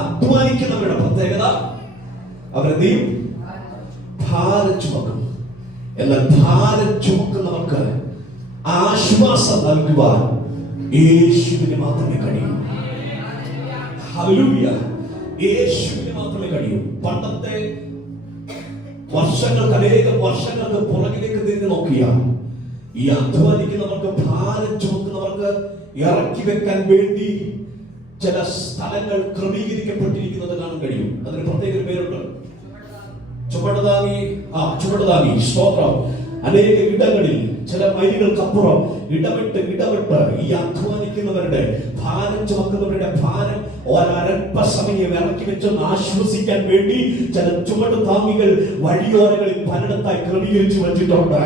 അധ്വാനിക്കുന്നവരുടെ പ്രത്യേകത അവരെന്തെയും ഭാരം ചുമക്കും. എന്നാൽ ഭാരം ചുമക്കുന്നവർക്ക് ആശ്വാസം നൽകുവാൻ യേശുവിന് മാത്രമേ കഴിയൂ. ഹല്ലേലൂയ. യേശുവിന് മാത്രമേ കഴിയൂ. പണ്ടത്തെ വർഷങ്ങൾക്ക്, അനേകം വർഷങ്ങൾക്ക് പുറകിലേക്ക് തിരിഞ്ഞു നോക്കിയാൽ ഈ അധ്വാനിക്കുന്നവർക്ക്, ഭാരം ചുമക്കുന്നവർക്ക് ഇറക്കി വെക്കാൻ വേണ്ടി ചില സ്ഥലങ്ങൾ ക്രമീകരിക്കപ്പെട്ടിരിക്കുന്നത് കാണാൻ കഴിയും. അതിന് പ്രത്യേക പേരുണ്ട്. ചുവടുതാങ്ങി സ്തോത്രം. അനേക ഇടങ്ങളിൽ ചില മൈലുകൾക്കപ്പുറം ഇടവിട്ട് ഈ അധ്വാനിക്കുന്നവരുടെ, ഭാരം ചുമക്കുന്നവരുടെ ഭാരം ഒരല്പസമയം ഇറക്കി വെച്ചൊന്ന് ആശ്വസിക്കാൻ വേണ്ടി ചില ചുവടുതാങ്ങികൾ വഴിയോരങ്ങളിൽ പലയിടത്തായി ക്രമീകരിച്ചു വച്ചിട്ടുണ്ട്.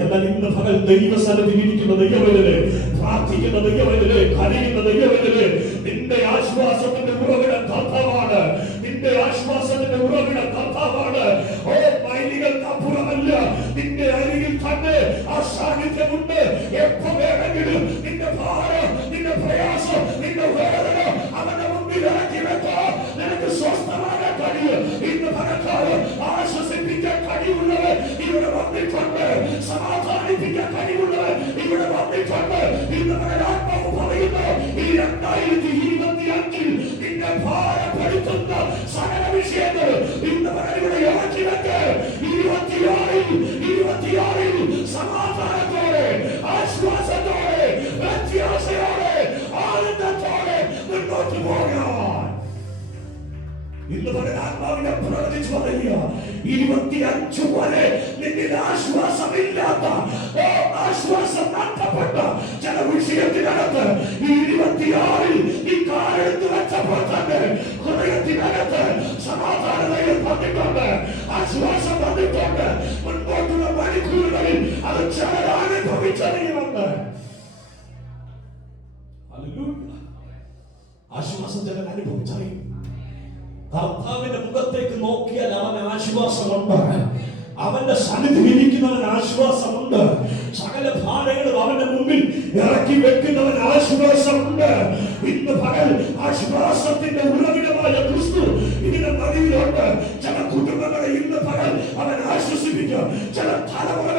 എന്നാൽ ഇന്ന് പകൽ ദൈവസന്നിധിയിൽ ഇരിക്കുന്ന ദൈവമേ, പ്രാർത്ഥിക്കുന്ന ദൈവമേ, കരയുന്ന ദൈവമേ, നിന്റെ ആശ്വാസത്തിന്റെ ഉറവിടം കർത്താവാണ്. നിന്റെ ആശ്വാസത്തിന്റെ ഉറവിടം കർത്താവാണ്. ഓ, മൈലുകൾക്കപ്പുറമല്ല, നിന്റെ അരികിൽ തന്നെ ആ സാന്നിധ്യമുണ്ട്. എപ്പോ വേണമെങ്കിലും നിന്റെ ഭാരം, നിന്റെ പ്രയാസം, നിന്റെ വേദന അവന്റെ മുമ്പിൽ ഇറക്കി വെക്കാം. നിനക്ക് സ്വസ്ഥമാകാൻ കഴിയും. ഇന്ന് പകൽക്കാലം ആശ്വസിപ്പിക്കാൻ കഴിവുള്ളവർ ഇവിടെ വന്നിട്ടുണ്ട്. സമാധാനിപ്പിക്കാൻ കഴിവുള്ളവർ ഇവിടെ വന്നിട്ടുണ്ട്. ഇന്ന് ആത്മാവ് പറയുന്നു, ഈ 2025 നിന്റെ ഭാരപ്പെടുത്തുന്ന സകല വിഷയങ്ങൾ ഇന്ന് ഇവിടെ ഇറക്കി വെക്ക്. 26 സമാധാനത്തോടെ, ആശ്വാസത്തോടെ, പ്രത്യാശയോടെ, ആനന്ദത്തോടെ മുന്നോട്ട് പോകാൻ ഇന്ന് ആത്മാവിനെ പ്രവചിച്ചു പറയുക. 25 വരെ നിന്നിൽ ആശ്വാസമില്ലാത്ത, ആശ്വാസം നഷ്ടപ്പെട്ട ചില വിഷയത്തിനകത്ത് ഈ 26 ഈ കാലെടുത്ത് വെച്ചപ്പോൾ തന്നെ ഹൃദയത്തിനകത്ത് സമാധാനതയിൽ വന്നിട്ടുണ്ട്, ആശ്വാസം വന്നിട്ടുണ്ട്. മുൻപോട്ടുള്ള മണിക്കൂറുകളിൽ അത് ചിലർ അനുഭവിച്ചറിയുന്നുണ്ട്. ആശ്വാസം ചിലർ അനുഭവിച്ചറിയും. കർത്താവിന്റെ മുഖത്തേക്ക് നോക്കിയാൽ അവന് ആശ്വാസമുണ്ട്. അവന്റെ സന്നിധിയിൽ ഇരിക്കുന്നവൻ ആശ്വാസമുണ്ട്. സകല ഭാരങ്ങളും അവന്റെ മുമ്പിൽ ഇറക്കി വെക്കുന്നവൻ ആശ്വാസമുണ്ട്. ഇന്ന് പകൽ ആശ്വാസത്തിന്റെ ഉറവിടമായ ക്രിസ്തു ഇതിന്റെ നദിയിലുണ്ട്. ചില കുടുംബങ്ങളെ ഇന്ന് പകൽ അവൻ ആശ്വസിപ്പിക്കും. ചില തലമുറ